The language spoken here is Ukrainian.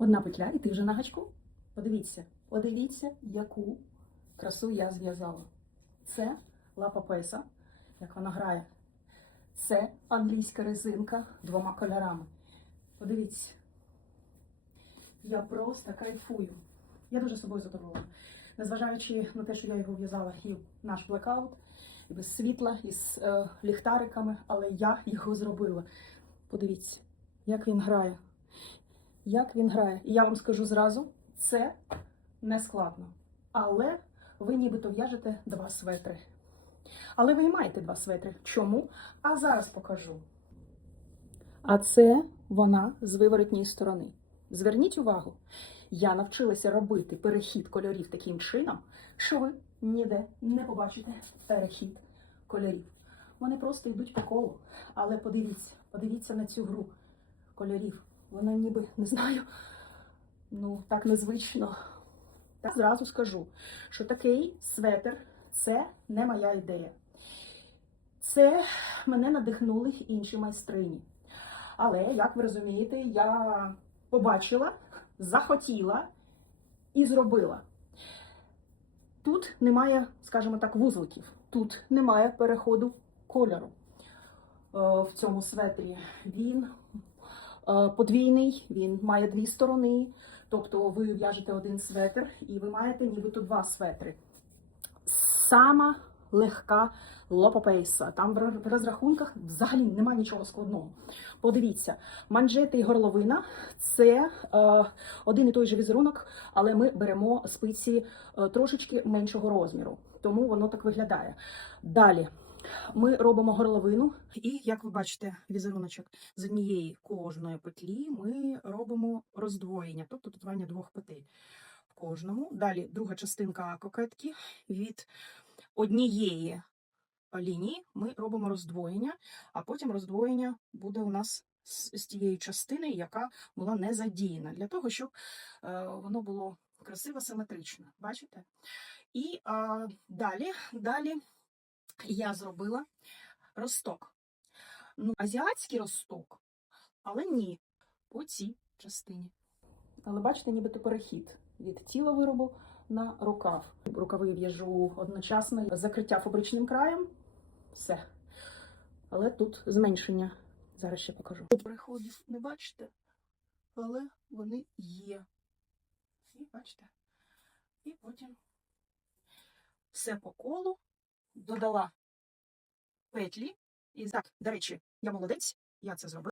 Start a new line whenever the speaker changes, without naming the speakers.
Одна петля, і ти вже на гачку. Подивіться, подивіться, яку красу я зв'язала. Це лапа песа, як вона грає. Це англійська резинка двома кольорами. Подивіться. Я просто кайфую. Я дуже собою задоволена. Незважаючи на те, що я його в'язала і наш блекаут, і без світла, і з е, ліхтариками, але я його зробила. Подивіться, як він грає. Як він грає. І я вам скажу зразу, це не складно. Але ви нібито в'яжете два светри. Але ви і маєте два светри. Чому? А зараз покажу. А це вона з виворотньої сторони. Зверніть увагу, я навчилася робити перехід кольорів таким чином, що ви ніде не побачите перехід кольорів. Вони просто йдуть по колу. Але подивіться, подивіться на цю гру кольорів. Вона ніби не знаю, ну так незвично. Так зразу скажу, що такий светр це не моя ідея. Це мене надихнули інші майстрині. Але, як ви розумієте, я побачила, захотіла і зробила. Тут немає, скажімо так, вузликів, тут немає переходу кольору е, в цьому светрі. Він подвійний, він має дві сторони. Тобто ви в'яжете один светр і ви маєте нібито два светри. Сама легка лопопейса. Там в розрахунках взагалі немає нічого складного. Подивіться, манжети і горловина це е, один і той же візерунок, але ми беремо спиці е, трошечки меншого розміру. Тому воно так виглядає. Далі ми робимо горловину, і як ви бачите, візеруночок з однієї кожної петлі ми робимо роздвоєння, тобто додавання двох петель в кожному. Далі друга частинка кокетки від однієї лінії ми робимо роздвоєння, а потім роздвоєння буде у нас з, тієї частини, яка була не задіяна, для того, щоб е, воно було красиво симетрично. Бачите? І е, далі, далі я зробила росток. Ну, азіатський росток, але ні, по цій частині. Але бачите, нібито перехід від тіла виробу на рукав. Рукави в'яжу одночасно, закриття фабричним краєм. Все. Але тут зменшення. Зараз ще покажу. Переходів не бачите, але вони є. І бачите. І потім все по колу додала петлі. І так, до речі, я молодець, я це зробила.